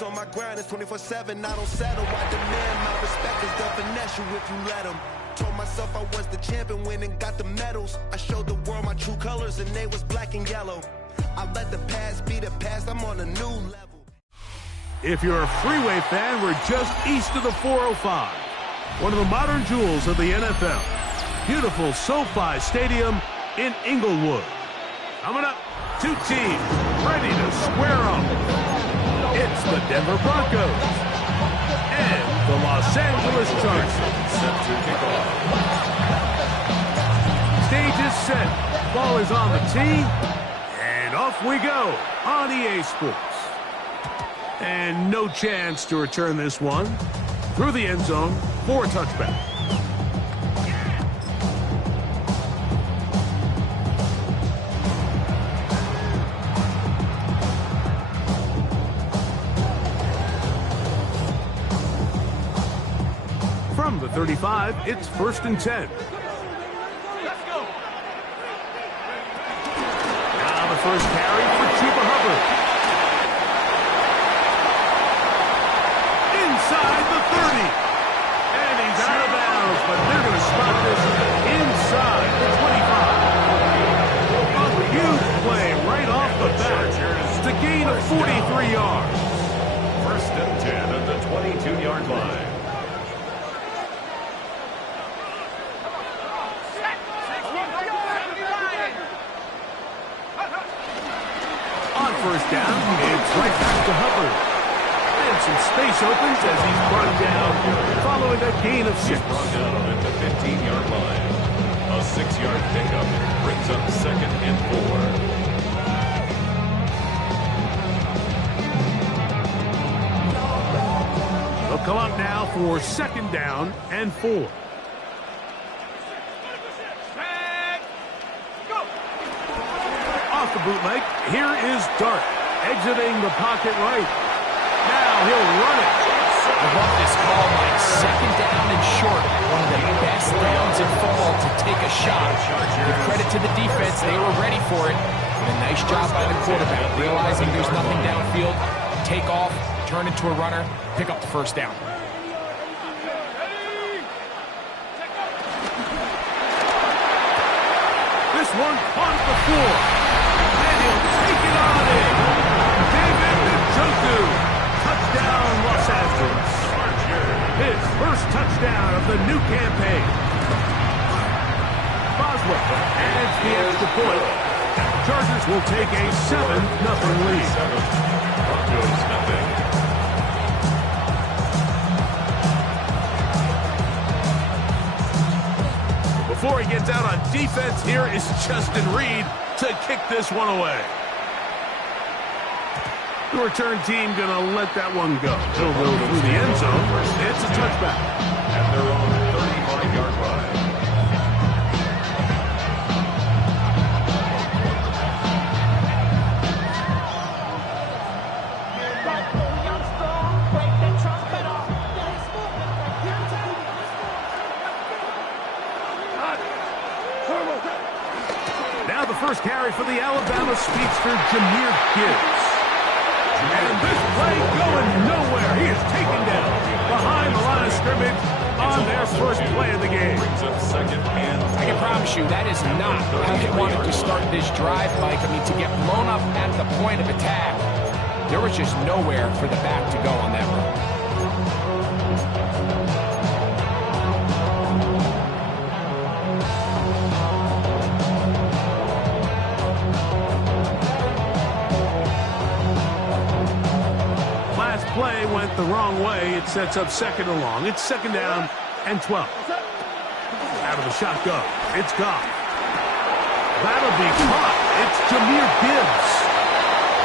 always on my grind. It's 24/7. I don't settle. I demand my respect is they'll finesse you if you let them. Told myself I was the champion, went and got the medals. I showed the world my true colors, and they was black and yellow. I let the past be the past. I'm on a new level. If you're a freeway fan, we're just east of the 405. One of the modern jewels of the NFL. Beautiful SoFi Stadium in Inglewood. Coming up, two teams ready to square off. It's the Denver Broncos and the Los Angeles Chargers. Stage is set. Ball is on the tee. And off we go on EA Sports. And no chance to return this one. Through the end zone for a touchback. From the 35, it's 1st and 10. Let's go. Now the first carry for Chuba Hubbard. Inside the 30. And he's out of bounds, but they're going to spot this inside the 25. A huge play right off the bat. It's a gain of 43 yards. 1st and 10 at the 22-yard line. On 1st down, it's right back to Hubbard. And some space opens as he's brought down following a gain of 6. Brought down at the 15-yard line. A 6-yard pickup brings up 2nd and 4. They'll come up now for 2nd down and 4. Off the bootleg, here is Dart, exiting the pocket right. Now he'll run it. I love this call, Mike. 2nd down and short. One of the best downs in football to take a shot. Give credit to the defense. They were ready for it. And a nice job by the quarterback. Realizing there's nothing downfield. Take off, turn into a runner, pick up the 1st down. This one caught at the 4. And he'll take it on in. David Njoku. Touchdown, Los Angeles. His first touchdown of the new campaign. Boswell adds the extra point. Chargers will take a 7-0 lead. Broncos nothing. Before he gets out on defense, here is Justin Reed to kick this one away. The return team going to let that one go. He'll go through the end zone. It's a touchback. At their own 35-yard line. Now the first carry for the Alabama speedster, Jahmyr Gibbs. And this play going nowhere. He is taken down behind the line of scrimmage on their first play of the game. Brings up 2nd and 4. I can promise you that is not how they wanted to start this drive, Mike. I mean, to get blown up at the point of attack, there was just nowhere for the back to go on that run. Play went the wrong way. It sets up 2nd and long. It's 2nd down and 12. Out of the shotgun. It's Goff. That'll be caught. It's Jahmyr Gibbs.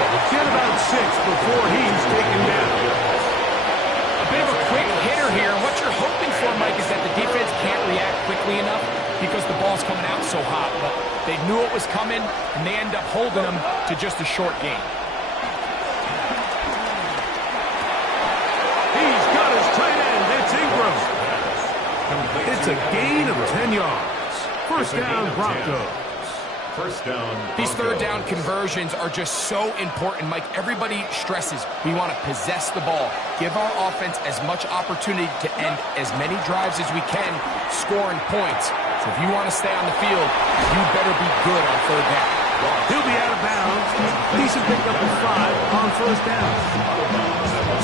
We'll get about 6 before he's taken down. A bit of a quick hitter here. And what you're hoping for, Mike, is that the defense can't react quickly enough because the ball's coming out so hot. But they knew it was coming, and they end up holding them to just a short game. It's a gain of 10 yards. 1st down, Broncos. First down. These third down conversions are just so important, Mike. Everybody stresses we want to possess the ball, give our offense as much opportunity to end as many drives as we can, scoring points. So if you want to stay on the field, you better be good on third down. He'll be out of bounds. Decent pickup of 5 on first down.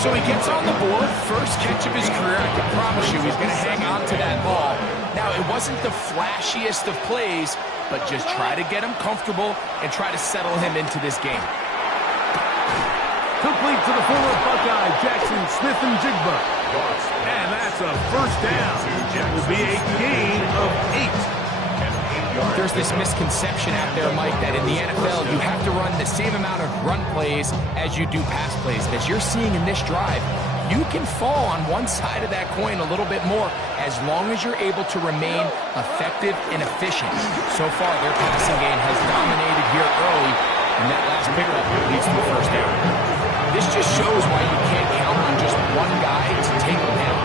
So he gets on the board, first catch of his career. I can promise you he's going to hang on to that ball. Now, it wasn't the flashiest of plays, but just try to get him comfortable and try to settle him into this game. Complete to the former Buckeye, Jackson Smith-Njigba. And that's a first down. It will be a gain of 8. There's this misconception out there, Mike, that in the NFL you have to run the same amount of run plays as you do pass plays. As you're seeing in this drive, you can fall on one side of that coin a little bit more as long as you're able to remain effective and efficient. So far, their passing game has dominated here early, and that last pickup leads to the first down. This just shows why you can't count on just one guy to take him down.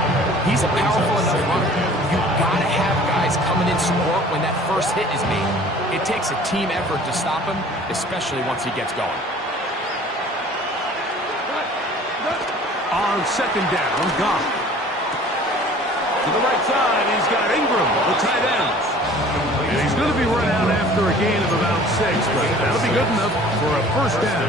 He's a powerful enough runner. You've got to have guys coming in support when that first hit is made. It takes a team effort to stop him, especially once he gets going. On second down, Goff. To the right side, he's got Ingram, the tight end. And he's going to be run out after a gain of about 6, but that'll be good enough for a first down.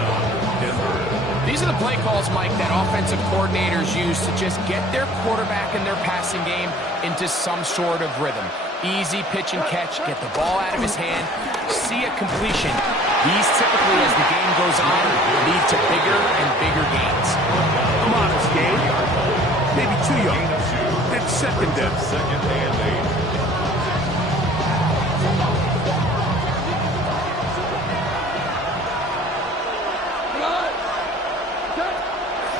These are the play calls, Mike, that offensive coordinators use to just get their quarterback and their passing game into some sort of rhythm. Easy pitch and catch, get the ball out of his hand, see a completion. These typically, as the game goes on, lead to bigger and bigger gains. A modest gain, maybe 2 yards. It's second down. Second and 8.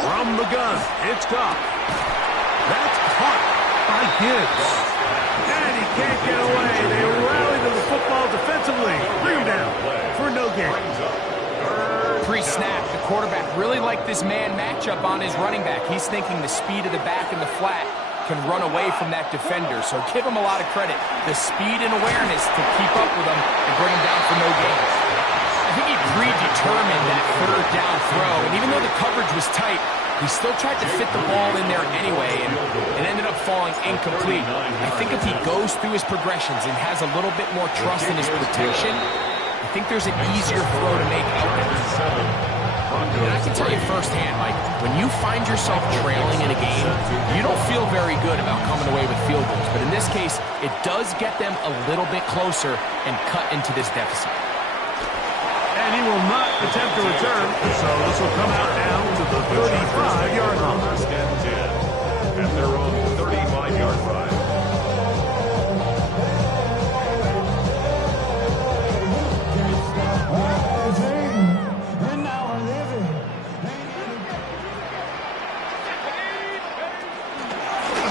From the gun, it's Goff. That's caught by Gibbs. And he can't get away. They rally to the football defensively. Bring him down for no gain. Pre-snap, the quarterback really liked this man matchup on his running back. He's thinking the speed of the back and the flat can run away from that defender. So give him a lot of credit. The speed and awareness to keep up with him and bring him down for no gains. I think he predetermined that third down throw, and even though the coverage was tight, he still tried to fit the ball in there anyway, and it ended up falling incomplete. I think if he goes through his progressions and has a little bit more trust in his protection, I think there's an easier throw to make out there. And I can tell you firsthand, Mike, when you find yourself trailing in a game, you don't feel very good about coming away with field goals. But in this case, it does get them a little bit closer and cut into this deficit. And he will not attempt to return, so this will come out now to the 35-yard line. First and 10 at their own 35-yard line.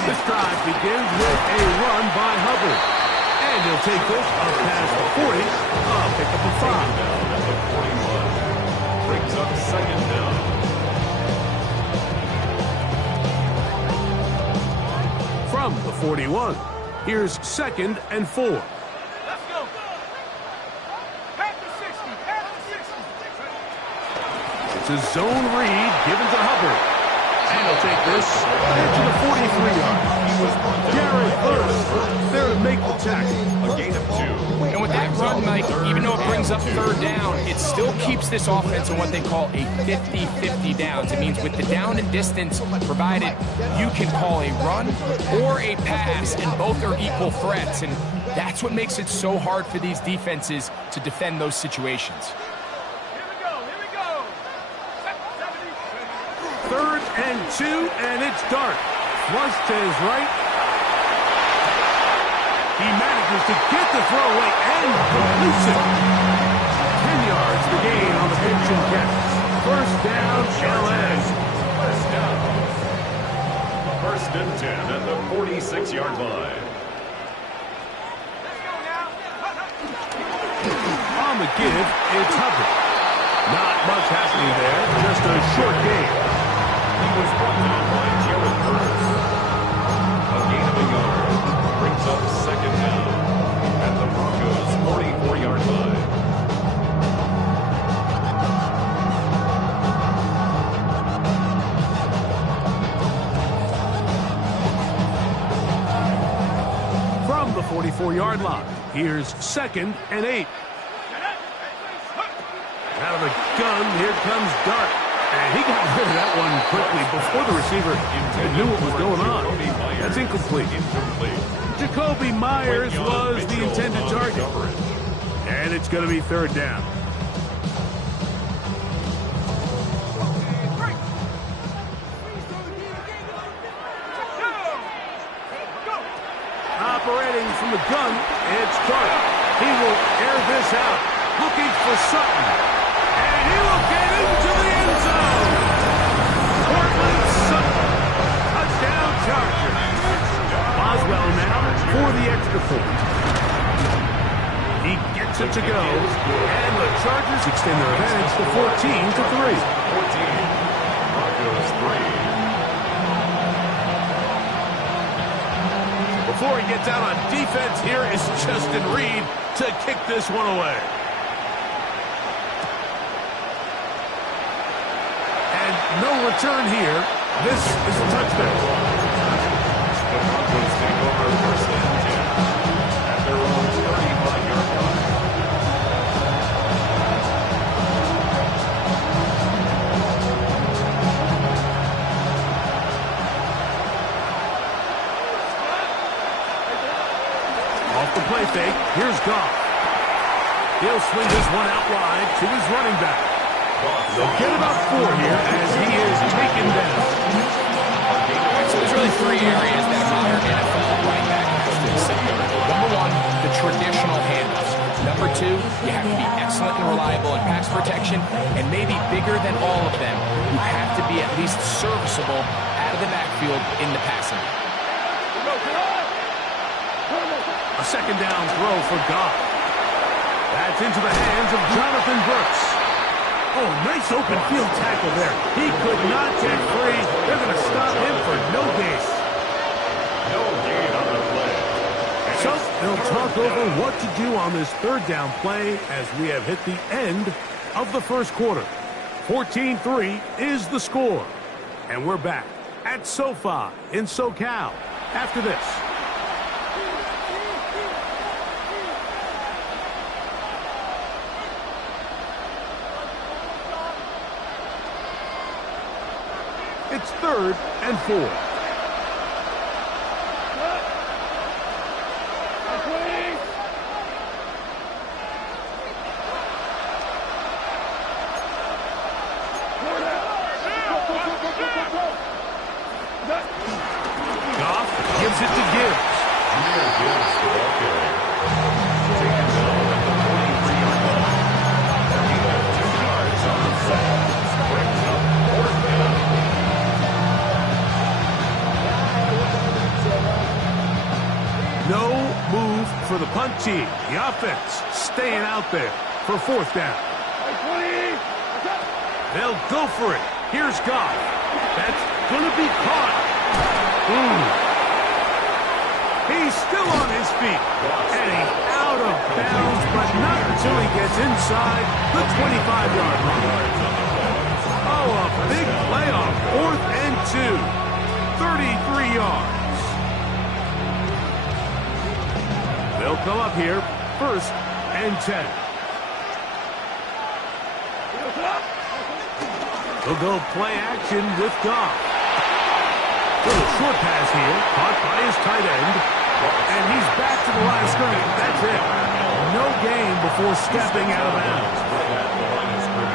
This drive begins with a run by Hubbard. And he'll take this up past the 40, pick up a 5. Down at the 41. Brings up second down. From the 41, here's second and 4. Let's go. Past the 60. Past the 60. It's a zone read given to Hubbard. And he'll take this to the 43-yard. Garrett Burns there to make the tackle. A gain of 2. And with that run, Mike, even though it brings up third down, it still keeps this offense in what they call a 50-50 downs. It means with the down and distance provided, you can call a run or a pass, and both are equal threats. And that's what makes it so hard for these defenses to defend those situations. Third and 2, and it's Dart. Flush to his right. He manages to get the throw away and completes it. 10 yards the gain on the pitch and catch. First down, LA. First and 10 at the 46-yard line. On the give, it's Hubbard. Not much happening there, just a short game. He was brought down by Garrett Burns. A gain of a yard. Brings up second down at the Broncos' 44-yard line. 24-yard line. Here's 2nd and 8. Out of the gun, here comes Dart. And he got rid of that one quickly before the receiver knew what was going on. That's incomplete. Jacoby Myers was the intended target. And it's going to be 3rd down. Operating from the gun, it's Dart. He will air this out, looking for Sutton. And he will get into the end zone. Portland Sutton, touchdown Chargers. Boswell now for the extra point. He gets it to go, and the Chargers extend their advantage to 14-3. 14. Broncos 3. Before he gets out on defense, here is Justin Reed to kick this one away. And no return here. This is a touchdown. The Broncos take over 1st and 10 at their own 35-yard line. Off the play fake, here's Goff. He'll swing this one out wide to his running back. They'll get about 4 here as he is taken down. So there's really 3 areas that a modern NFL running back has to excel. Number 1, the traditional handoffs. Number 2, you have to be excellent and reliable in pass protection, and maybe bigger than all of them, you have to be at least serviceable out of the backfield in the passing. A 2nd down throw for Goff. That's into the hands of Jonathan Brooks. Oh, nice open field tackle there. He could not get free. They're going to stop him for no gain. No gain on the play. So they'll talk over what to do on this 3rd down play as we have hit the end of the 1st quarter. 14-3 is the score. And we're back at SoFi in SoCal after this. It's 3rd and 4. Goff gives it to Gibbs. Junior Gibbs, the ball carrier. Taken down at the 43-yard line. He got 2 yards on the sack. Brings up 4th down. No move for the punt team. The offense staying out there for 4th down. They'll go for it. Here's Goff. That's going to be caught. He's still on his feet. And he's out of bounds, but not until he gets inside the 25-yard line. Oh, a big play on 4th and 2. 33 yards. They'll come up here, 1st and 10. They'll go play action with Goff. Little short pass here, caught by his tight end. And he's back to the line of scrimmage. That's it. No gain before stepping out of bounds.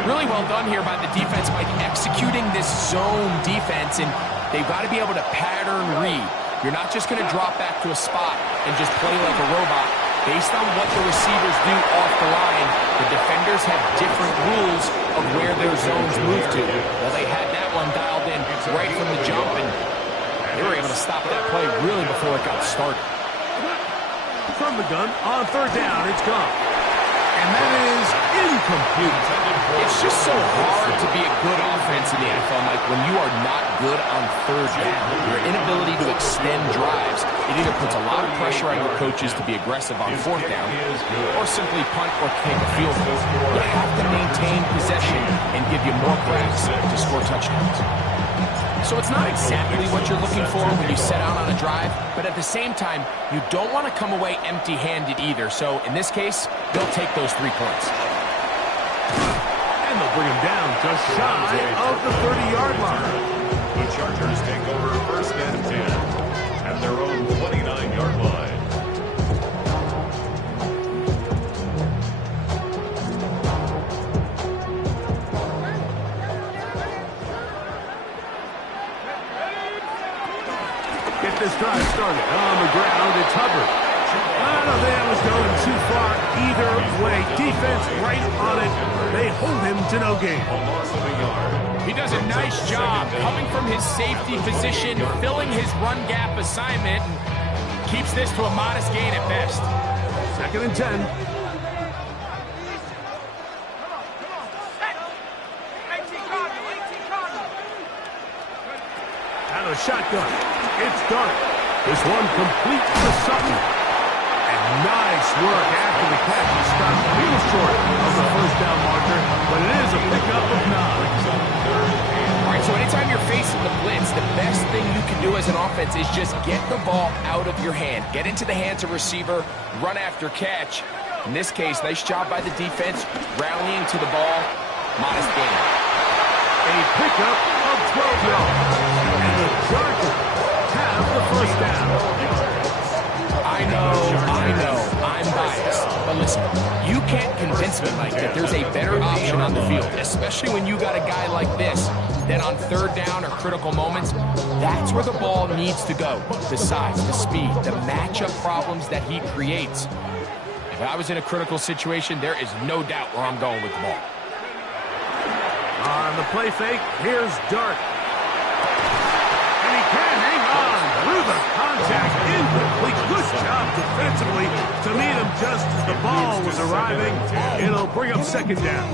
Really well done here by the defense by executing this zone defense, and they've got to be able to pattern read. You're not just going to drop back to a spot and just play like a robot. Based on what the receivers do off the line, the defenders have different rules of where their zones move to. Well, they had that one dialed in right from the jump, and they were able to stop that play really before it got started. From the gun, on 3rd down, it's gone. And that is incomplete. It's just so hard to be a good offense in the NFL, Mike, when you are not good on 3rd down. Your inability to extend drives, it either puts a lot of pressure on your coaches to be aggressive on 4th down, or simply punt or kick a field goal. You have to maintain possession and give you more cracks to score touchdowns. So it's not exactly what you're looking for when you set out on a drive, but at the same time, you don't want to come away empty-handed either. So in this case, they'll take those 3 points. And they'll bring him down just shy of the 30-yard line. The Chargers take over first and 10 at their own 29-yard line. Get this drive started. On the ground, it's Hubbard. I don't think that was going too far either way. Defense right on it. They hold him to no gain. A loss of a yard. He does a nice job coming from his safety position, filling his run gap assignment, and keeps this to a modest gain at best. 2nd and 10. 18 Cardinal. Out of shotgun. It's Dart. This one complete to Sutton. And nice work after the catch. He stopped a little short of the first down marker, but it is a pickup of 9. All right, so anytime you're facing the blitz, the best thing you can do as an offense is just get the ball out of your hand. Get into the hands of receiver, run after catch. In this case, nice job by the defense, rallying to the ball. Modest gain. A pickup of 12 yards. And the Chargers have the first down. I know, I'm biased. But listen, you can't convince me, Mike, that there's a better option on the field, especially when you got a guy like this, that on 3rd down or critical moments, that's where the ball needs to go. The size, the speed, the matchup problems that he creates. If I was in a critical situation, there is no doubt where I'm going with the ball. On the play fake, here's Dart. And he can hang on through the contact. Incomplete. Good job defensively to meet him just as the ball was arriving. It'll bring up 2nd down.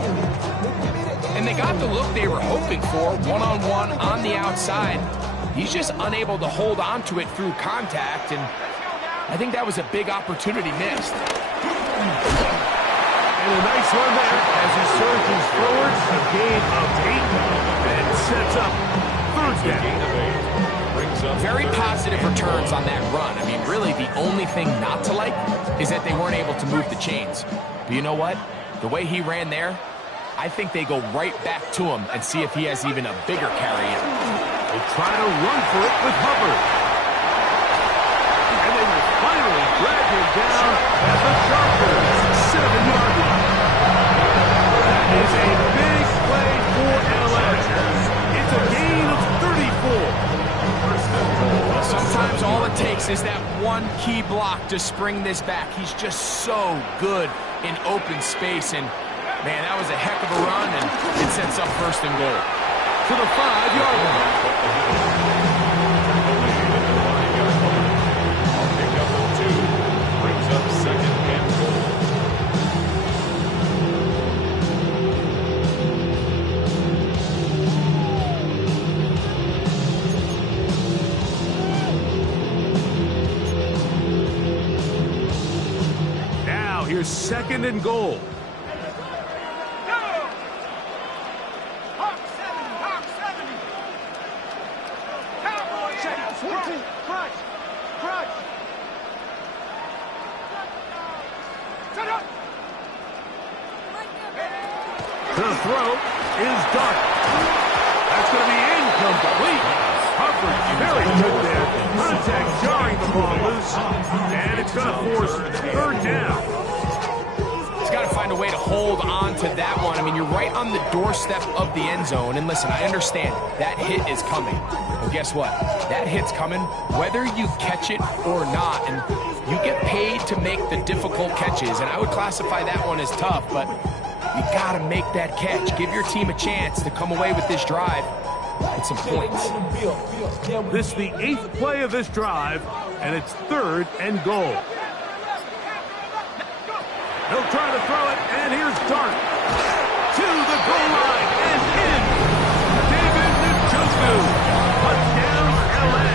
And they got the look they were hoping for, one-on-one on the outside. He's just unable to hold on to it through contact, and I think that was a big opportunity missed. And a nice run there as he surges forward. A gain of 8 and sets up 3rd down. Very positive returns on that run. I mean, really, the only thing not to like is that they weren't able to move the chains. But you know what? The way he ran there, I think they go right back to him and see if he has even a bigger carry in. They try to run for it with Hubbard. And they will finally drag him down at the Chargers' 7-yard line. That is a big play for LA. It's a gain of 34. Sometimes all it takes is that one key block to spring this back. He's just so good in open space, and man, that was a heck of a run, and it sets up 1st and goal. To the 5-yard line. Pickup of 2 brings up 2nd and goal. Now here's 2nd and goal. The throw is Dart. That's going to be incomplete. Hubbard very good there. Contact jarring the ball loose. And it's going to force 3rd down. He's got to find a way to hold on to that one. I mean, you're right on the doorstep of the end zone. And listen, I understand that hit is coming. But guess what? That hit's coming whether you catch it or not. And you get paid to make the difficult catches. And I would classify that one as tough, but you got to make that catch. Give your team a chance to come away with this drive with some points. This is the 8th play of this drive, and it's 3rd and goal. They'll try to throw it, and here's Dart. To the goal line, and in. David Njoku. Touchdown, LA.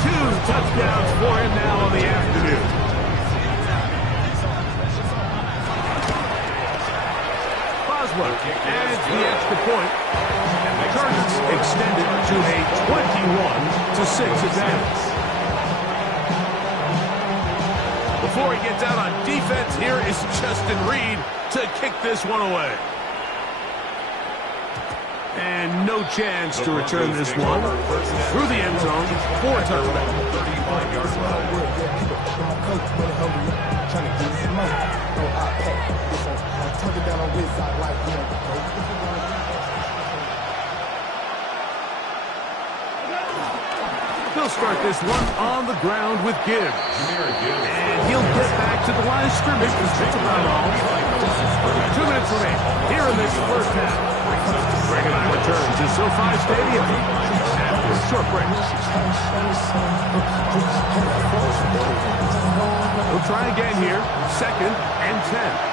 2 touchdowns for him now on the afternoon. left. Adds the extra point. And the Chargers extend it to a 21-6 advantage. Before he gets out on defense, here is Justin Reed to kick this one away. And no chance to return this one through the end zone for a touchback. 35-yard run. He'll start this one on the ground with Gibbs. And he'll get back to the line of scrimmage. That's about all. 2 minutes remaining here in this first half. Bringing on return to SoFi Stadium after a short break. We'll try again here. 2nd and 10.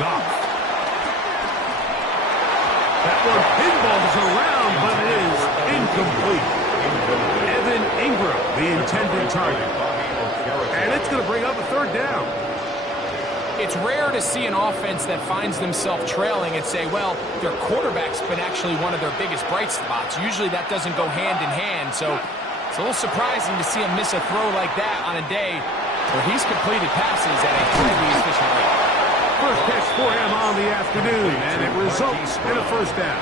Goff. That one pinballs around, but it is incomplete. Evan Ingram, the intended target. And it's going to bring up a 3rd down. It's rare to see an offense that finds themselves trailing and say, well, their quarterback's been actually one of their biggest bright spots. Usually that doesn't go hand in hand, so it's a little surprising to see him miss a throw like that on a day where he's completed passes at a highly efficient rate. First catch for him on the afternoon, and it results in a 1st down.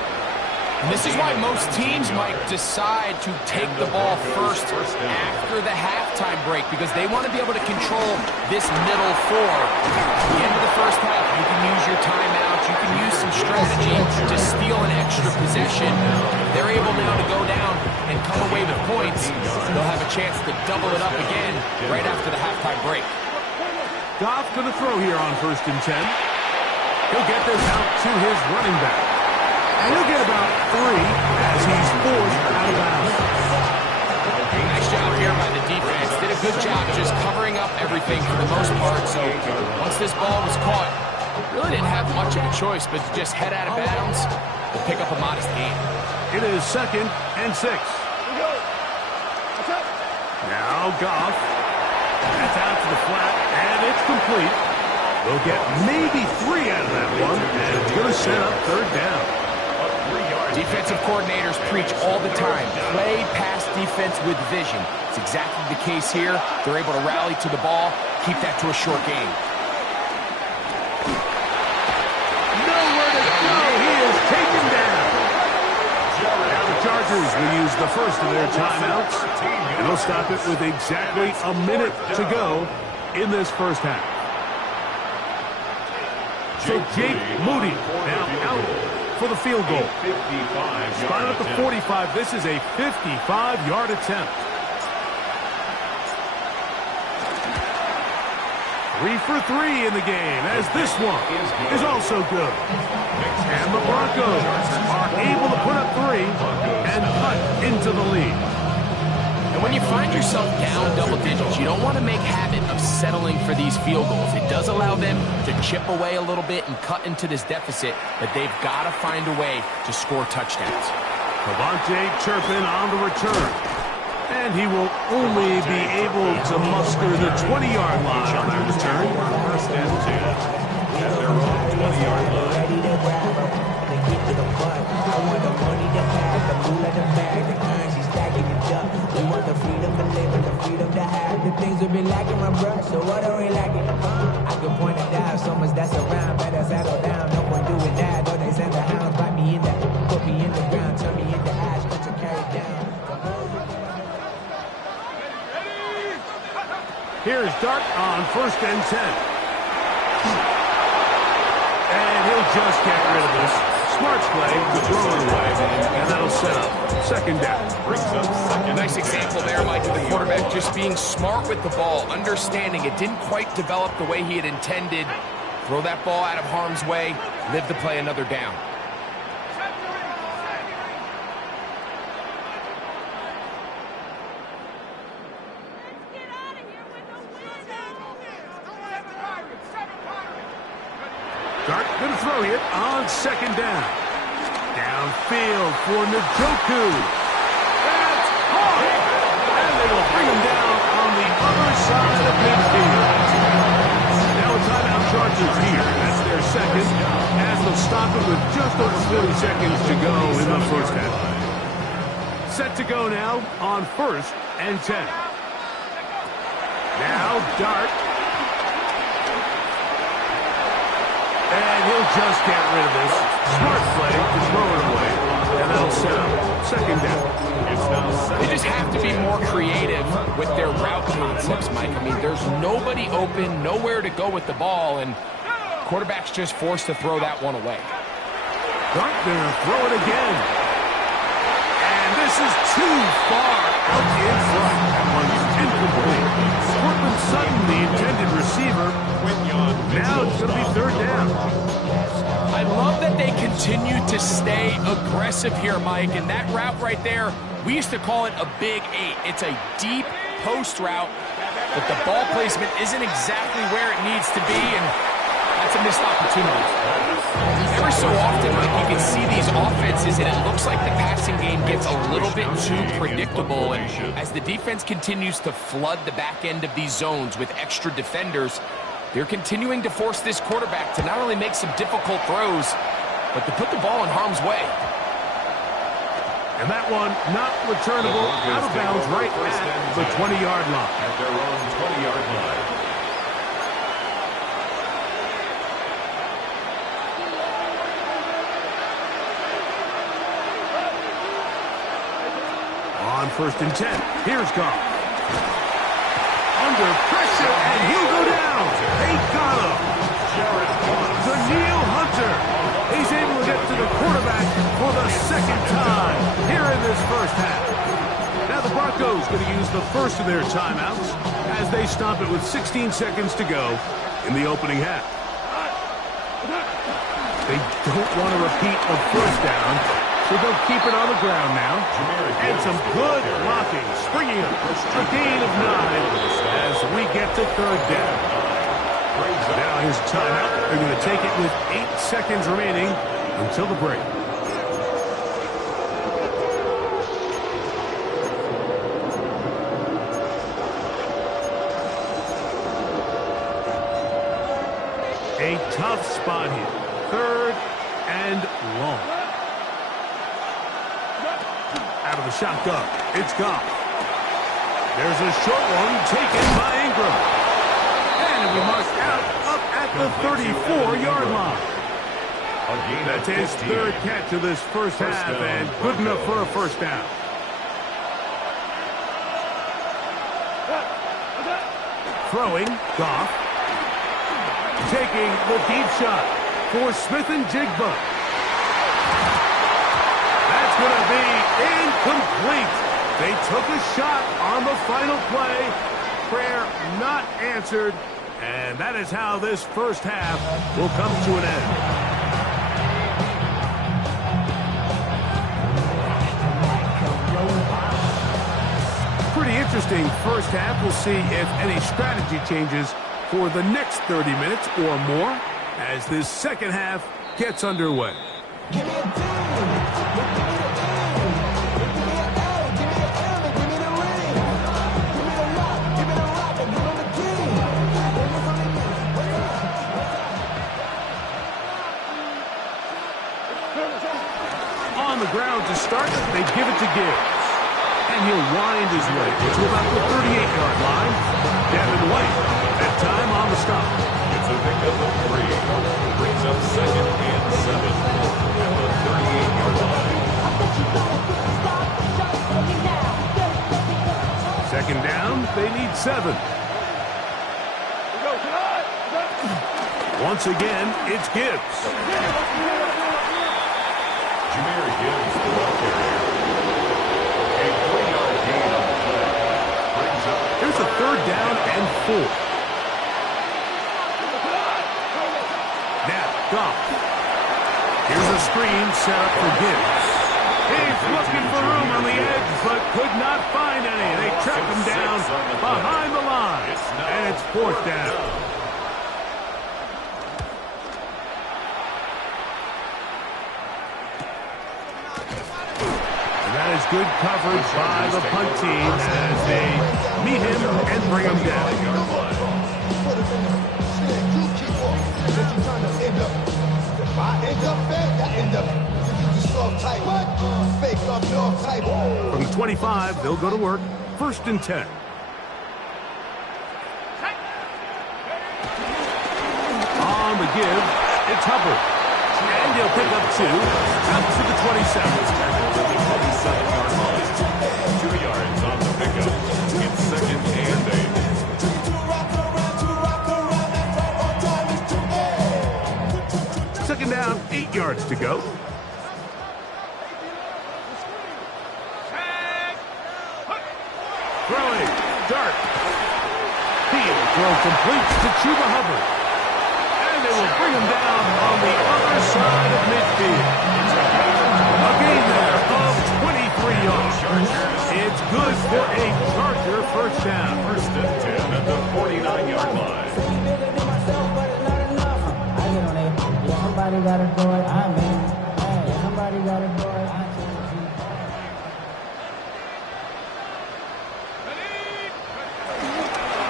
And this is why most teams might decide to take the ball first after the halftime break, because they want to be able to control this middle 4. At the end of the first half, you can use your timeouts, you can use some strategy to steal an extra possession. They're able now to go down and come away with points. They'll have a chance to double it up again right after the halftime break. Goff to the throw here on 1st and 10. He'll get this out to his running back. And he'll get about 3 as he's forced out of bounds. Nice job here by the defense. Did a good job just covering up everything for the most part. So once this ball was caught, really didn't have much of a choice but to just head out of bounds to pick up a modest gain. It is 2nd and 6. Now Goff. That's out to the flat, and it's complete. They'll get maybe 3 out of that one, and it's going to set up 3rd down. Defensive coordinators preach all the time, play pass defense with vision. It's exactly the case here. They're able to rally to the ball, keep that to a short game. Nowhere to go. He is taken down. Now the Chargers will use the first of their timeouts, and they'll stop it with exactly a minute to go in this first half. So Jake Moody now out for the field goal. Spotted at the 45. This is a 55-yard attempt. 3 for 3 in the game, as this one is also good. And the Broncos are able to put up 3 and cut into the lead. And when you find yourself down double digits, you don't want to make habit of settling for these field goals. It does allow them to chip away a little bit and cut into this deficit, but they've got to find a way to score touchdowns. Devontae Turpin on the return. And he will only be able to muster the 20-yard line on that return. 1st and 10 at their own 20-yard line. We want the freedom to live and the freedom to have the things we've been lacking, my bro. So what are we lacking? I can point it down, so much that's around. Better settle down, no point doing that. Though they send the hounds, bite me in the, put me in the ground, turn me into ash, but you carry down. Here's Dart on 1st and 10. And he'll just get rid of this. Smart play to throw it away, and that'll set up 2nd down. Brings up 2nd. Nice example there, Mike, of the quarterback just being smart with the ball, understanding it didn't quite develop the way he had intended. Throw that ball out of harm's way, live to play another down. Dart going to throw it on 2nd down. Downfield for Njoku. That's hard. And they will bring him down on the other side of midfield. Now a timeout, Chargers. is here. That's their second, as they'll stop it with just over 40 seconds to go in the first half. Set to go now on 1st and 10. Now, Dart. And he'll just get rid of this. Smart play to throw it away. And that'll settle. Second down. They just have to be more creative with their route concepts, Mike. I mean, there's nobody open, nowhere to go with the ball, and quarterback's just forced to throw that one away. Dart there, throw it again. And this is too far out in front. That one's incomplete. Cortland Sutton, the intended receiver. Now it's going to be 3rd down. I love that they continue to stay aggressive here, Mike, and that route right there, we used to call it a big 8. It's a deep post route, but the ball placement isn't exactly where it needs to be, and that's a missed opportunity. Every so often, Mike, you can see these offenses, and it looks like the passing game gets a little bit too predictable, and as the defense continues to flood the back end of these zones with extra defenders, they're continuing to force this quarterback to not only make some difficult throws, but to put the ball in harm's way. And that one not returnable, out of bounds right at the 20-yard line. At their own 20-yard line. On 1st and 10, here's Goff. Under pressure, and he'll go down. They got him. Daniil Hunter. He's able to get to the quarterback for the 2nd time here in this first half. Now the Broncos going to use the first of their timeouts as they stop it with 16 seconds to go in the opening half. They don't want to repeat a 1st down, so they'll keep it on the ground now. And some good blocking, springing up a gain of 9 as we get to 3rd down. Now his timeout. They're going to take it with 8 seconds remaining until the break. A tough spot here. 3rd and long. Out of the shotgun, it's Goff. There's a short one taken by Ingram. And we mark out up at the 34-yard line. That's his 3rd catch of this first half, and good enough for a 1st down. Throwing, Goff. Taking the deep shot for Smith and Jigba. That's going to be incomplete. They took a shot on the final play. Prayer not answered. And that is how this first half will come to an end. Pretty interesting first half. We'll see if any strategy changes for the next 30 minutes or more as this second half gets underway. On the ground to start, they give it to Gibbs. And he'll wind his way to about the 38-yard line. Devin White, that time on the stop. It's a pickup of 3. Brings up 2nd and 7 at the 38-yard line. 2nd down, they need 7. Once again, it's Gibbs. Jameer Gibbs, the ball carrier. A 3-yard gain on the play. Brings up. Here's a 3rd down and 4. Now, Goff. Here's a screen set up for Gibbs. He's looking for room on the edge, but could not find any. They track him down behind the line. And it's 4th down. That is good coverage by the punt team as they meet him and bring him down. From the 25, they'll go to work. 1st and 10. On the give, it's Hubbard. And he'll pick up 2. Out to the 27. Tackled at the 27-yard line. 2 yards on the pickup. It's 2nd and 8. Second down, 8 yards to go. Throwing, Dart. Field throw completes to Chuba Hubbard. And they will bring him down on the other side of midfield. A gain there of 23 yards. It's good for a Charger first down. 1st and 10 at the 49-yard line. Somebody gotta do it. I mean, hey, somebody gotta do it.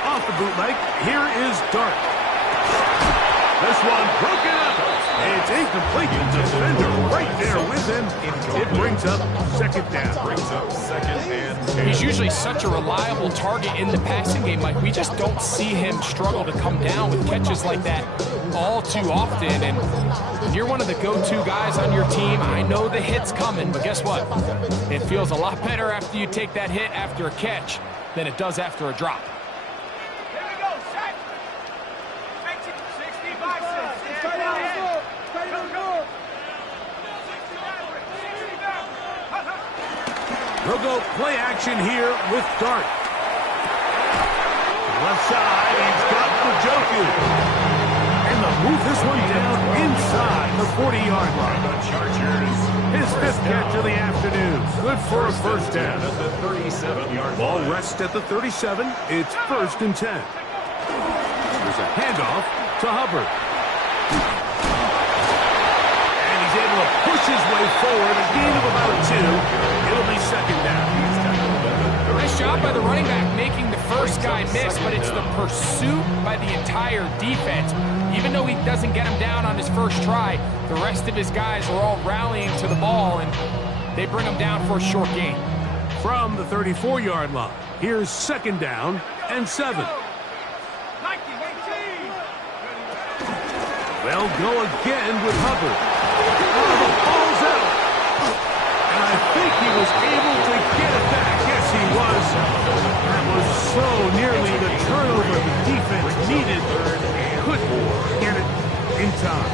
Off the bootleg, here is Dart. This one broken up. It's incomplete. Defender right there with him. It brings up 2nd down. Brings up 2nd and 10. He's usually such a reliable target in the passing game, Mike. We just don't see him struggle to come down with catches like that all too often. And when you're one of the go-to guys on your team, I know the hit's coming, but guess what? It feels a lot better after you take that hit after a catch than it does after a drop. Here we go, set. 65 cents. Straight out. Straight out. They'll go play action here with Dart. Left side, he's got Njoku. And they'll move this one down inside the 40-yard line. The Chargers. His 5th catch of the afternoon. Good for a first down. At the 37-yard Ball line. rests at the 37. It's 1st and 10. There's a handoff to Hubbard. And he's able to push his way forward. A gain of about 2. It'll be 2nd down. Nice job by the running back making the first guy miss, but it's the pursuit by the entire defense. Even though he doesn't get him down on his first try, the rest of his guys are all rallying to the ball, and they bring him down for a short gain. From the 34-yard line, here's 2nd down and 7. They'll go again with Hubbard. Oh, the ball's out. And I think he was able to get it back. Yes, he was. That was so nearly the turnover the defense needed. Couldn't get it in time.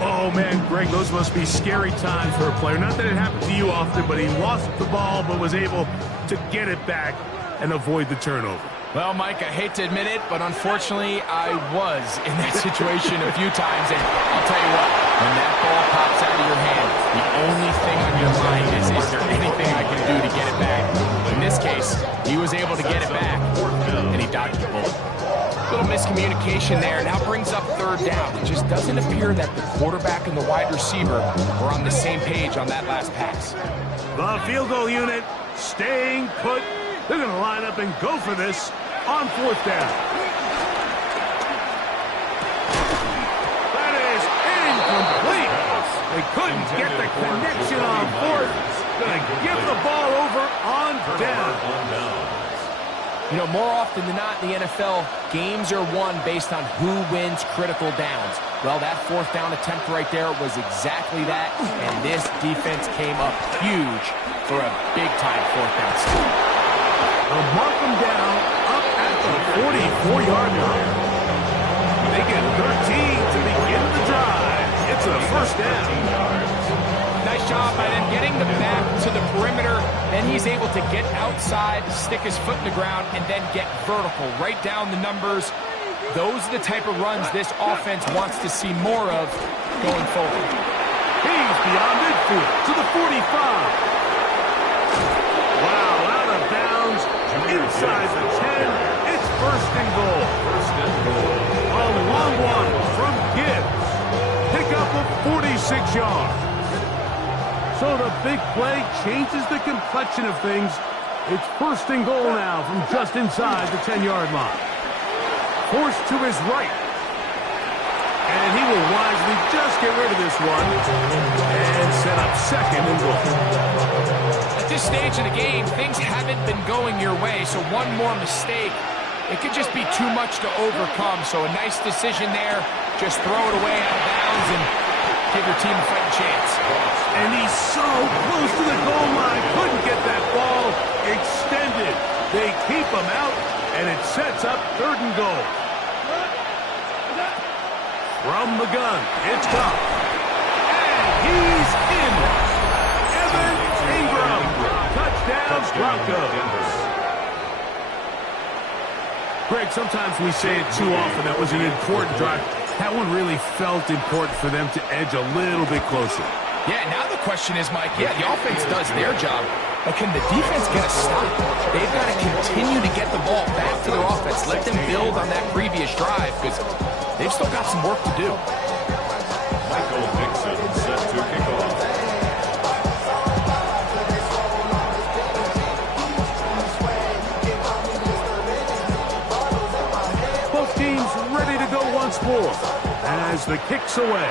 Oh, man, Greg, those must be scary times for a player. Not that it happened to you often, but he lost the ball but was able to get it back and avoid the turnover. Well, Mike, I hate to admit it, but unfortunately, I was in that situation a few times, and I'll tell you what, when that ball pops out of your hand, the only thing on your mind is there anything I can do to get it back? In this case, he was able to get it back, and he dodged the bullet. Little miscommunication there. Now brings up 3rd down. It just doesn't appear that the quarterback and the wide receiver were on the same page on that last pass. The field goal unit staying put. They're going to line up and go for this on 4th down. That is incomplete. They couldn't get the connection on 4th. Going to give the ball over on down. You know, more often than not in the NFL, games are won based on who wins critical downs. Well, that 4th down attempt right there was exactly that, and this defense came up huge for a big-time 4th down stop. They'll mark them down up at the 44-yard line. They get 13 to begin the drive. It's a first down. Nice job by them getting the back to the perimeter. Then he's able to get outside, stick his foot in the ground, and then get vertical, right down the numbers. Those are the type of runs this offense wants to see more of going forward. He's beyond midfield to the 45. Wow, out of bounds, inside the 10. It's 1st and goal. A long one from Gibbs. Pick up of 46 yards. So the big play changes the complexion of things. It's 1st and goal now from just inside the 10-yard line. Forced to his right. And he will wisely just get rid of this one and set up second and goal. At this stage of the game, things haven't been going your way, so one more mistake, it could just be too much to overcome. So a nice decision there. Just throw it away out of bounds and give your team a fighting chance. And he's so close to the goal line. Couldn't get that ball extended. They keep him out, and it sets up third and goal. From the gun, it's Goff. And he's in. Evan Ingram. Touchdown, Broncos. Greg, sometimes we say it too often. That was an important drive. That one really felt important for them to edge a little bit closer. Yeah, now the question is, Mike, the offense does their job, but can the defense get a stop? They've got to continue to get the ball back to their offense. Let them build on that previous drive, because they've still got some work to do. Michael Dixon set to kick off. Both teams ready to go once more as the kick's away.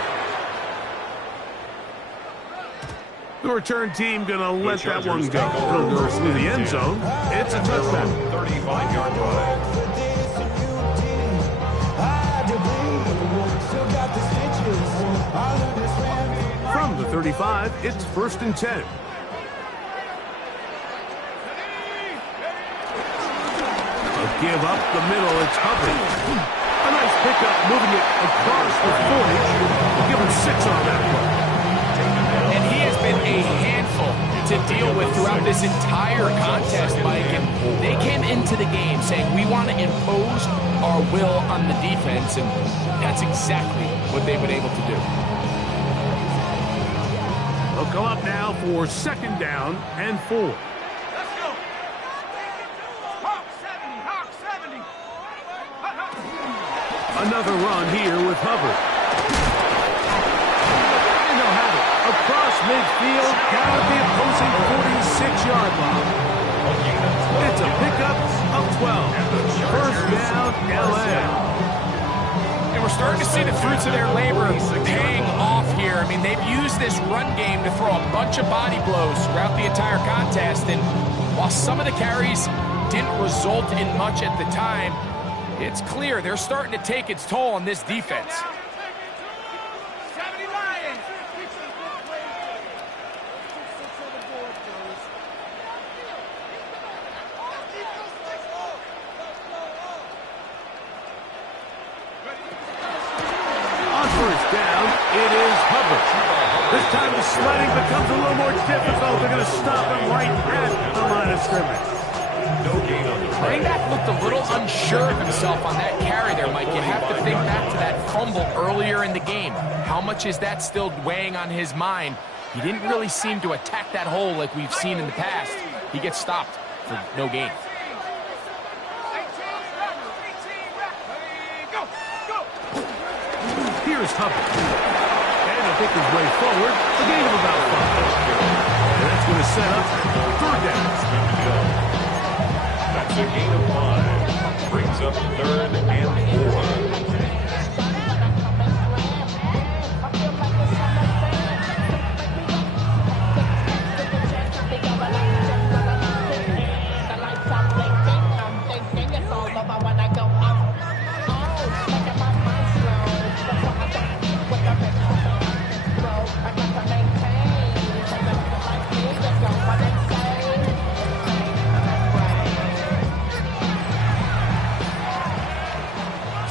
The return team going to let that one go. It'll go through the end zone. It's a touchdown. 35-yard line. From the 35, it's 1st and 10. A give up the middle, it's Hubbard. A nice pickup, moving it across the 40. We'll give him 6 on that one. And he has been a handful to deal with throughout this entire contest, Mike. And they came into the game saying, we want to impose our will on the defense, and that's exactly what they've been able to do. They'll come up now for 2nd down and 4. Let's go. Hawk 70, Hawk 70. Another run here with Hubbard. And they'll have it across midfield, down at the opposing 46-yard line. It's a pickup of 12. 1st down, LA. And we're starting to see the fruits of their labor paying off here. I mean, they've used this run game to throw a bunch of body blows throughout the entire contest. And while some of the carries didn't result in much at the time, it's clear they're starting to take its toll on this defense. 70 Lions. On 1st down, it is Hubbard. This time the sledding becomes a little more difficult. They're going to stop him right at the line of scrimmage. No gain on the Running back looked a little unsure of himself on that carry there, Mike. You have to think back to that fumble earlier in the game. How much is that still weighing on his mind? He didn't really seem to attack that hole like we've seen in the past. He gets stopped for no gain. Here's Hubbard. And he'll pick his way forward. A gain of about 5. And that's going to set up 3rd down. That's a gain of 5. Brings up 3rd and 4.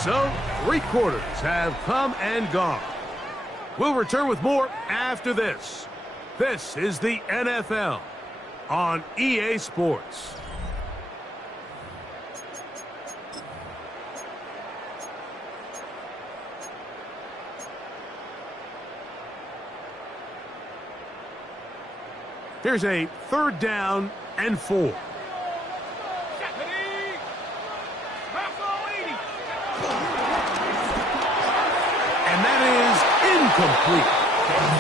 So, 3 quarters have come and gone. We'll return with more after this. This is the NFL on EA Sports. Here's a 3rd down and 4. Complete.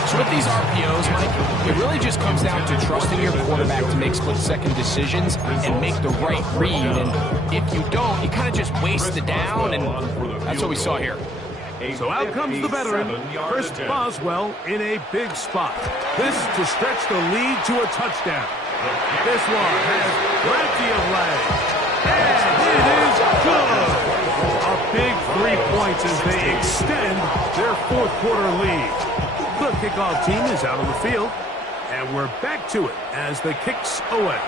So with these RPOs, Mike, it really just comes down to trusting your quarterback to make split-second decisions and make the right read. And if you don't, you kind of just waste the down, and that's what we saw here. So out comes the veteran, Chris Boswell, in a big spot. This to stretch the lead to a touchdown. This one has plenty of leg. And it is good. A big 3 points as they extend their fourth quarter lead. The kickoff team is out on the field. And we're back to it as the kick's away.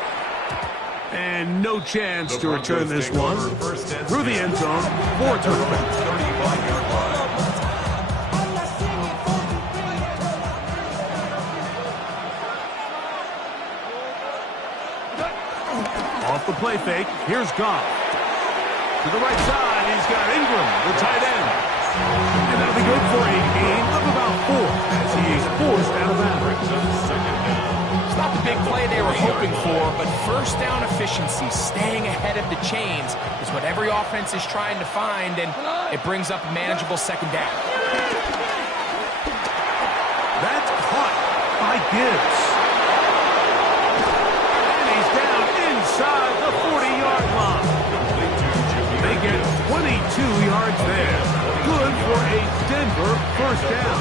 And no chance to return this one through the end zone for a touchdown. Off the play fake, here's Goff. To the right side, he's got Ingram, the tight end. And that'll be good for a gain of about 4 as he is forced out of bounds. It's not the big play they were hoping for, but first down efficiency, staying ahead of the chains, is what every offense is trying to find, and it brings up a manageable second down. That's caught by Gibbs. And he's down inside the 40-yard line. They get 22 yards there. Good for a Denver first down.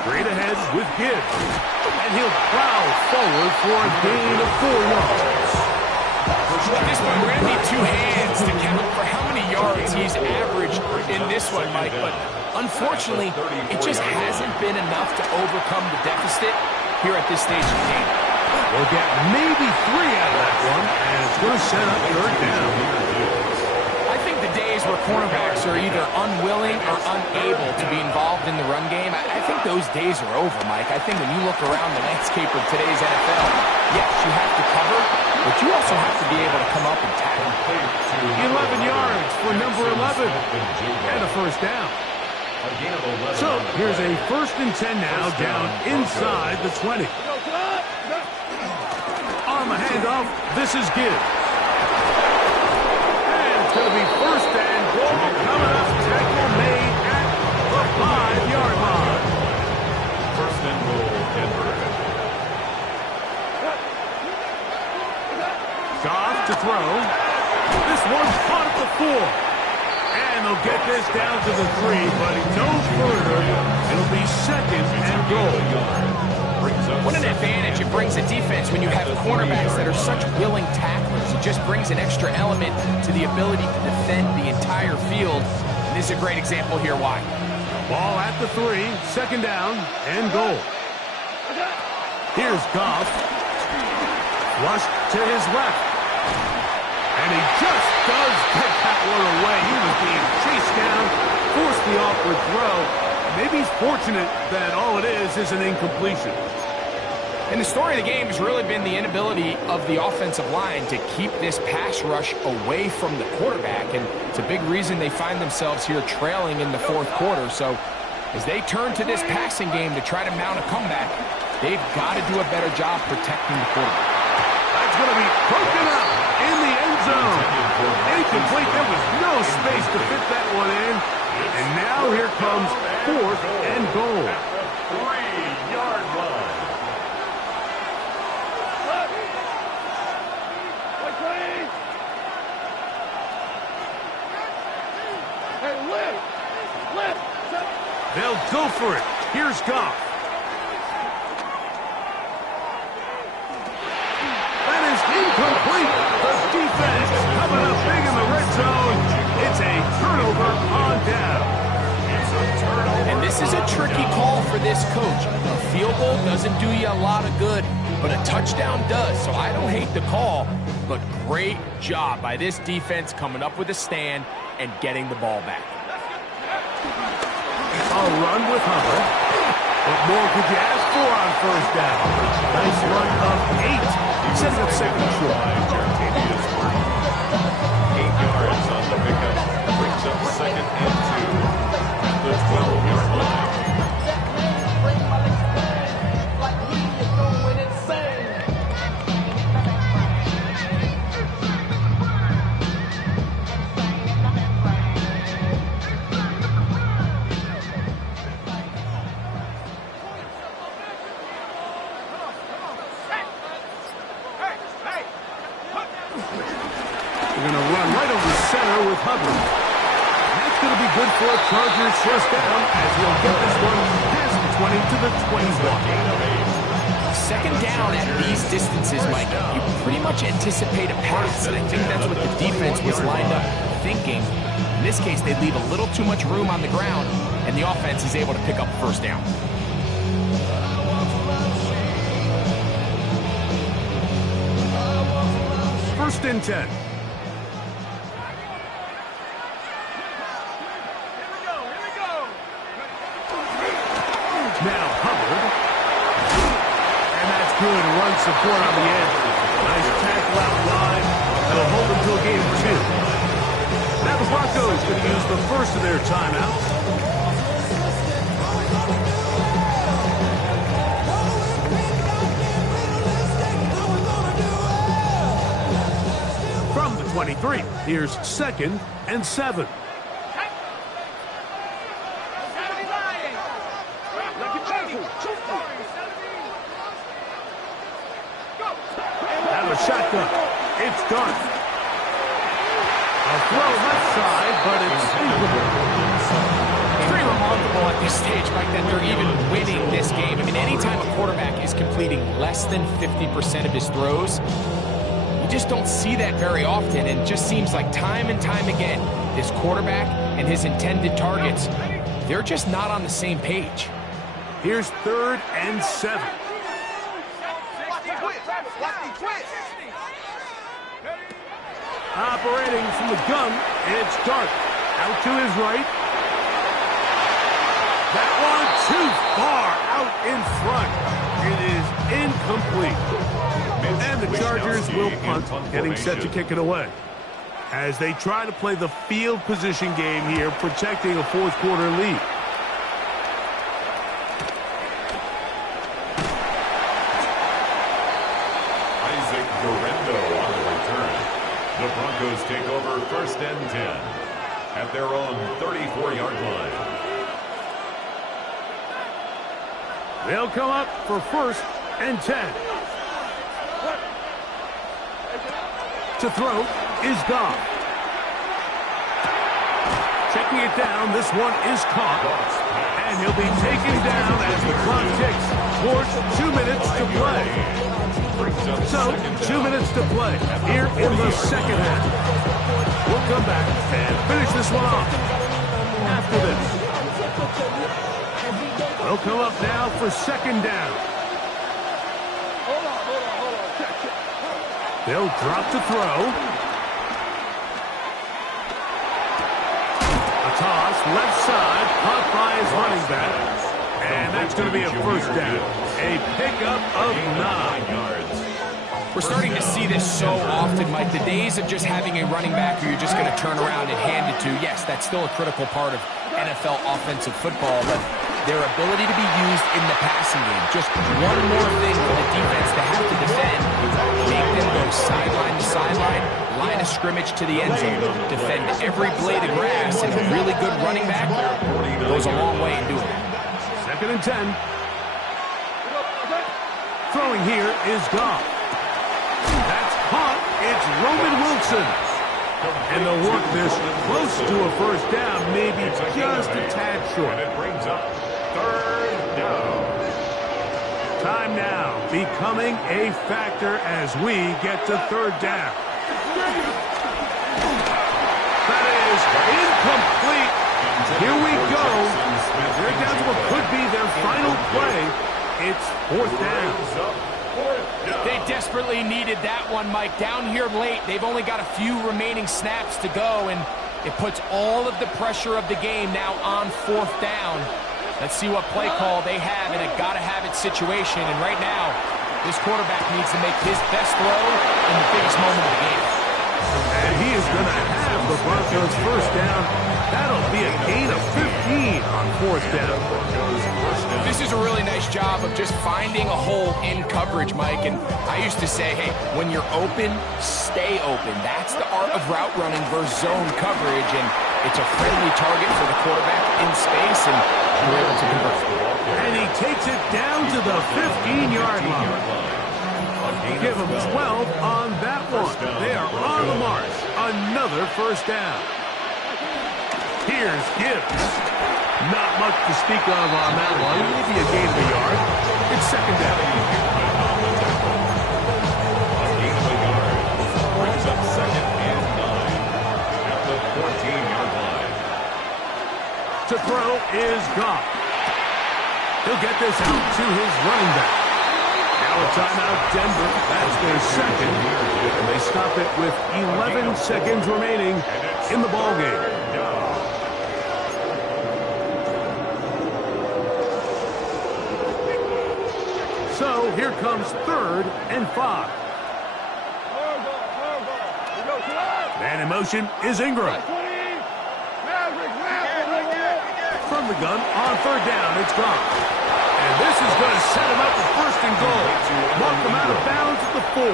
Straight ahead with Gibbs. And he'll plow forward for a gain of 4 yards. At this point, we're going to need 2 hands to count for how many yards he's averaged in this one, Mike. But unfortunately, it just hasn't been enough to overcome the deficit here at this stage of the game. We'll get maybe 3 out of that one, and it's going to set up third down. I think the days where cornerbacks are either unwilling or unable to be involved in the run game, I think those days are over, Mike. I think when you look around the landscape of today's NFL, yes, you have to cover, but you also have to be able to come up and tackle. 11 yards for number 11, and a first down. So here's a 1st and 10 now, down inside the 20. On the handoff, this is Gibbs. And it's going to be 1st and goal coming up. Tackle made at the 5-yard line. 1st and goal, Denver. Goff to throw. This one's caught at the 4. And they'll get this down to the 3, but no further. It'll be 2nd and goal. What an advantage it brings a defense when you have cornerbacks that are such willing tacklers. It just brings an extra element to the ability to defend the entire field. And this is a great example here why. Ball at the 3, 2nd down and goal. Here's Goff. Flush to his left. And he just does get that one away. He was being chased down, forced the awkward throw. Maybe he's fortunate that all it is an incompletion. And the story of the game has really been the inability of the offensive line to keep this pass rush away from the quarterback. And it's a big reason they find themselves here trailing in the 4th quarter. So as they turn to this passing game to try to mount a comeback, they've got to do a better job protecting the quarterback. That's going to be broken up in the end zone. Incomplete. There was no space to fit that one in. And now here comes 4th and goal. 3-yard line. They'll go for it. Here's Goff. That is incomplete. The defense coming up big in the red zone. It's a turnover on down. And this is a tricky call for this coach. A field goal doesn't do you a lot of good, but a touchdown does. So I don't hate the call, but great job by this defense coming up with a stand and getting the ball back. A run with Hubbard. What more could you ask for on 1st down? Nice run of 8. Setting up 2nd and short. 8 yards on the pickup. Brings up 2nd and 2 at the 12-yard line. Hubbard. And that's going to be good for a Chargers first down as he'll get this one past the 20 to the 21. Second down at these distances, Mike, you pretty much anticipate a pass, and I think that's what the defense was lined up thinking. In this case, they leave a little too much room on the ground, and the offense is able to pick up first down. First and 10. Now Hubbard. And that's good run support on the edge. Nice tackle out wide. That'll hold them to a game of 2. Now the Broncos going to use the first of their timeouts. From the 23, here's 2nd and 7. Now a shotgun. It's done. A throw left side, but it's Pretty remarkable at this stage, Mike, that they're even winning this game. I mean, anytime a quarterback is completing less than 50% of his throws, you just don't see that very often, and it just seems like time and time again, this quarterback and his intended targets, they're just not on the same page. Here's 3rd and 7. Operating from the gun, it's Dart. Out to his right. That one too far out in front. It is incomplete. And the Chargers will punt, getting set to kick it away. As they try to play the field position game here, protecting a fourth quarter lead. The Broncos take over 1st and 10 at their own 34-yard line. They'll come up for 1st and 10. To throw is Goff. Checking it down, this one is caught. And he'll be taken down as the clock ticks towards 2 minutes to play. So, 2 minutes to play here in the second half. We'll come back and finish this one off after this. They'll come up now for 2nd down. They'll drop to throw. A toss, left side, caught by his running back. And that's going to be a first down. A pickup of 9 yards. We're starting to see this so often, Mike. The days of just having a running back who you're just going to turn around and hand it to, yes, that's still a critical part of NFL offensive football, but their ability to be used in the passing game. Just one more thing for the defense to have to defend. Make them go sideline to sideline, line of scrimmage to the end zone. Defend every blade of grass, and a really good running back goes a long way in doing that. 2nd and 10. Throwing here is Goff. That's caught. It's Roman Wilson. And they'll work this close to a first down, maybe just a tad short. And it brings up 3rd down. Time now becoming a factor as we get to 3rd down. That is incomplete. Here we go. They're down to what could be their final play. It's 4th down. They desperately needed that one, Mike. Down here late, they've only got a few remaining snaps to go, and it puts all of the pressure of the game now on 4th down. Let's see what play call they have in a gotta-have-it situation. And right now, this quarterback needs to make his best throw in the biggest moment of the game. And he is going to have the Broncos first down. That'll be a gain of 15 on 4th down. This is a really nice job of just finding a hole in coverage, Mike. And I used to say, hey, when you're open, stay open. That's the art of route running versus zone coverage. And it's a friendly target for the quarterback in space, and you're able to convert. And he takes it down to the 15-yard line. Give him 12 on that one. They are on the march. Another first down. Here's Gibbs. Not much to speak of on that one. Maybe a gain of a yard. It's second down. A gain of a yard brings up 2nd and 9 at the 14-yard line. To throw is Goff. He'll get this out to his running back. Now a timeout, Denver. That's their second. And they stop it with 11 seconds remaining in the ballgame. So here comes 3rd and 5. Man in motion is Ingram. From the gun on 3rd down, it's Goff. And this is going to set him up for 1st and goal. Mark him out of bounds at the 4.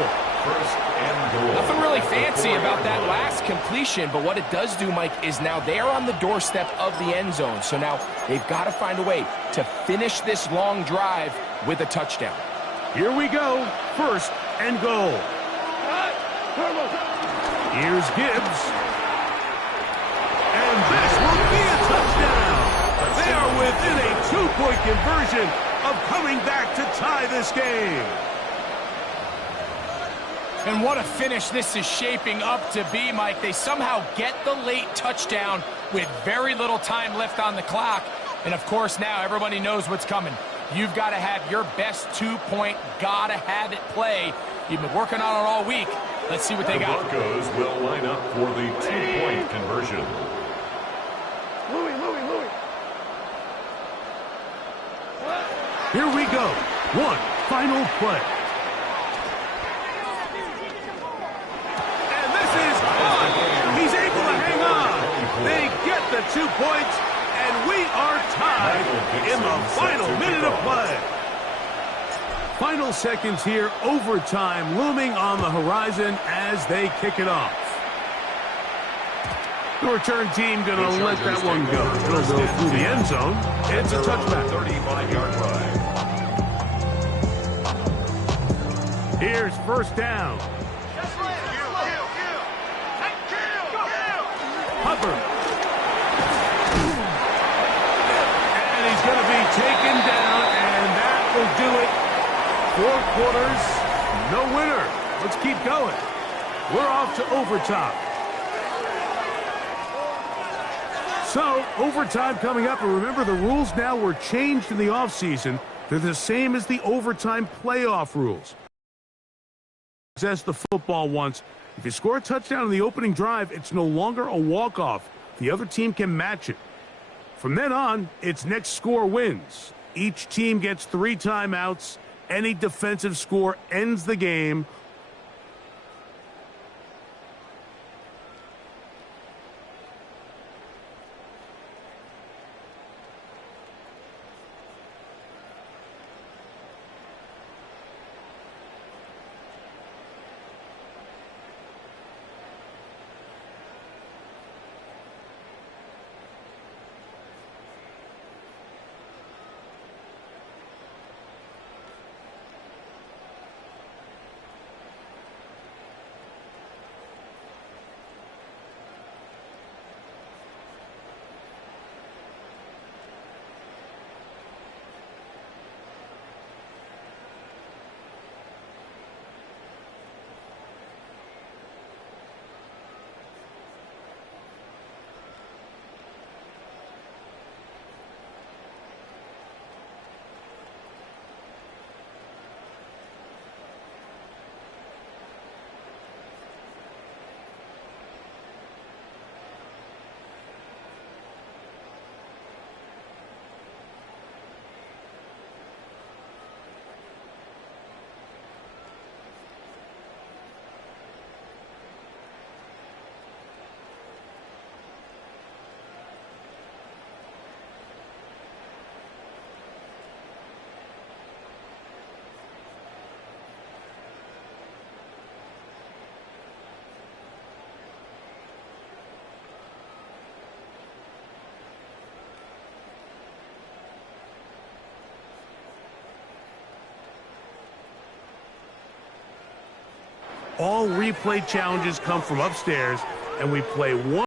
1st and goal. Nothing really fancy about that last completion, but what it does do, Mike, is now they're on the doorstep of the end zone. So now they've got to find a way to finish this long drive with a touchdown. Here we go. 1st and goal. Here's Gibbs. And this will be a touchdown. They are within a 2-point conversion of coming back to tie this game. And what a finish this is shaping up to be, Mike. They somehow get the late touchdown with very little time left on the clock. And, of course, now everybody knows what's coming. You've got to have your best 2-point, gotta have it play. You've been working on it all week. Let's see what they got. The Broncos will line up for the 2-point conversion. Here we go. One final play. And this is on. He's able to hang on. They get the 2 points, and we are tied in the final minute of play. Final seconds here, overtime looming on the horizon as they kick it off. The return team going to let that one go. It'll go through the end zone. It's a touchback. 35-yard line. Here's 1st down. Hubbard. And he's going to be taken down, and that will do it. 4 quarters, no winner. Let's keep going. We're off to overtime. So, overtime coming up, and remember the rules now were changed in the offseason. They're the same as the overtime playoff rules. Possess the football once. If you score a touchdown in the opening drive, it's no longer a walk-off. The other team can match it. From then on, it's next score wins. Each team gets 3 timeouts. Any defensive score ends the game. All replay challenges come from upstairs, and we play one.